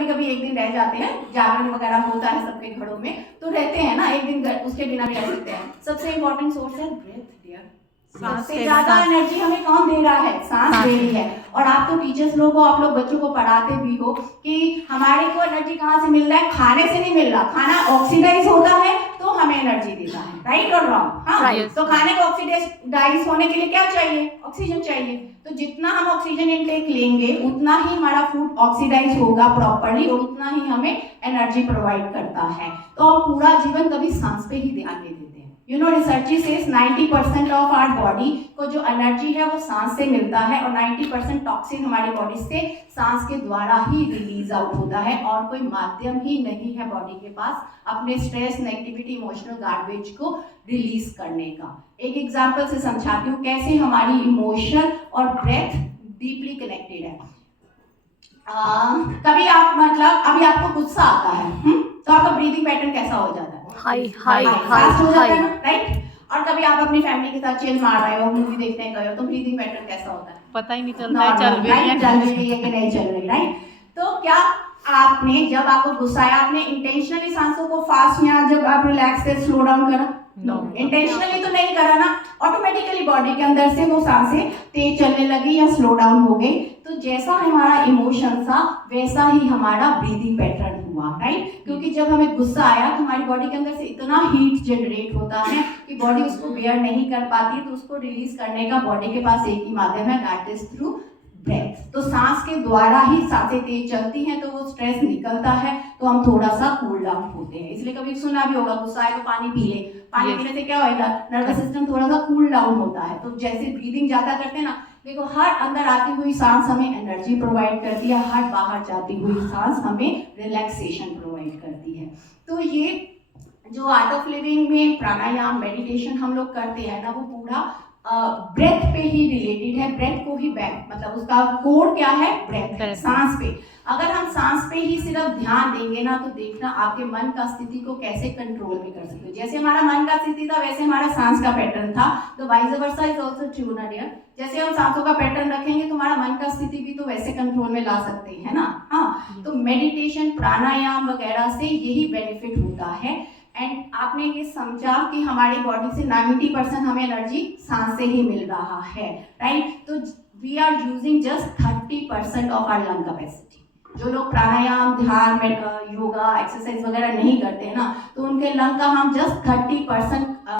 कभी कभी एक दिन रह जाते हैं, जागरण वगैरह होता है सबके घरों में, तो रहते हैं ना एक दिन, उसके बिना भी रह सकते हैं। सबसे इंपॉर्टेंट सोर्स है ब्रेथ डियर। सबसे ज्यादा एनर्जी हमें कौन दे रहा है? सांस दे रही है। और आप तो टीचर्स लोग को, आप लोग बच्चों को पढ़ाते भी हो कि हमारे को एनर्जी कहाँ से मिल रहा है? खाने से नहीं मिल रहा। खाना ऑक्सीडाइज होता है तो हमें एनर्जी देता है, राइट और रॉन्ग? हाँ, तो खाने को ऑक्सीडाइज होने के लिए क्या चाहिए? ऑक्सीजन चाहिए। तो जितना हम ऑक्सीजन इनटेक लेंगे उतना ही हमारा फूड ऑक्सीडाइज होगा प्रॉपर्ली और उतना ही हमें एनर्जी प्रोवाइड करता है। तो हम पूरा जीवन कभी सांस पे ही ध्यान नहीं देते हैं। You know, research says 90% of our body को जो एनर्जी है वो सांस से मिलता है और 90% टॉक्सिन हमारी बॉडी से सांस के द्वारा ही रिलीज आउट होता है और कोई माध्यम ही नहीं है बॉडी के पास अपने स्ट्रेस, नेगेटिविटी, इमोशनल गार्बेज को रिलीज करने का। एक एग्जांपल से समझाती हूँ कैसे हमारी इमोशन और ब्रेथ डीपली कनेक्टेड है। कभी आप मतलब अभी आपको गुस्सा आता है, तो आपका ब्रीदिंग पैटर्न कैसा हो जाता है? हाई हाई फास्ट हो जाता हाई, है ना, राइट? और कभी आप अपनी फैमिली के साथ चिल मार रहे हो, मूवी देखने गए हो, तो ब्रीदिंग पैटर्न कैसा होता है? पता ही नहीं चलता है चल रही है कि नहीं चल रही, राइट? तो क्या आपने जब आपको गुस्सा आया आपने इंटेंशनली सांसों को फास्ट या जब आप रिलैक्स से स्लो डाउन करा? नो, इंटेंशनली तो नहीं करा ना, ऑटोमेटिकली बॉडी के अंदर से वो सांसें तेज चलने लगी या स्लो डाउन हो गई। तो जैसा हमारा इमोशन था वैसा ही हमारा ब्रीदिंग पैटर्न हुआ, राइट? क्योंकि जब हमें गुस्सा आया तो हमारी बॉडी के अंदर से इतना हीट जनरेट होता है कि बॉडी उसको बेयर नहीं कर पाती, तो उसको रिलीज करने का बॉडी के पास एक ही माध्यम है, दैट इज थ्रू ब्रेथ। तो सांस के द्वारा ही सांसें तेज चलती हैं तो वो स्ट्रेस निकलता है, तो हम थोड़ा सा कूल डाउन होते हैं। इसलिए कभी सुना भी होगा गुस्सा आए तो पानी पी ले, पानी पीने से क्या होगा? नर्वस सिस्टम थोड़ा सा कूल डाउन होता है। तो जैसे ब्रीदिंग ज्यादा करते हैं ना, देखो हर अंदर आती हुई सांस हमें एनर्जी प्रोवाइड करती है, हर बाहर जाती हुई सांस हमें रिलैक्सेशन प्रोवाइड करती है। तो ये जो आर्ट ऑफ लिविंग में प्राणायाम, मेडिटेशन हम लोग करते हैं ना, वो पूरा ब्रेथ पे ही रिलेटेड है। ब्रेथ को ही बैक मतलब उसका कोड क्या है? ब्रेथ, सांस पे। अगर हम सांस पे ही सिर्फ ध्यान देंगे ना, तो देखना आपके मन का स्थिति को कैसे कंट्रोल में कर सकते हो। जैसे हमारा मन का स्थिति था वैसे हमारा सांस का पैटर्न था, तो vice versa is also true ना डियर। जैसे हम सांसों का पैटर्न रखेंगे तो हमारा मन का स्थिति भी तो वैसे कंट्रोल में ला सकते हैं ना। हाँ, तो मेडिटेशन, प्राणायाम वगैरह से यही बेनिफिट होता है। एंड आपने ये समझा कि हमारी बॉडी से 90% हमें एनर्जी सांस से ही मिल रहा है, राइट? तो we are using just 30% of our lung capacity. जो लोग प्राणायाम, ध्यान, योगा, एक्सरसाइज वगैरह नहीं करते हैं ना, तो उनके लंग का हम जस्ट 30%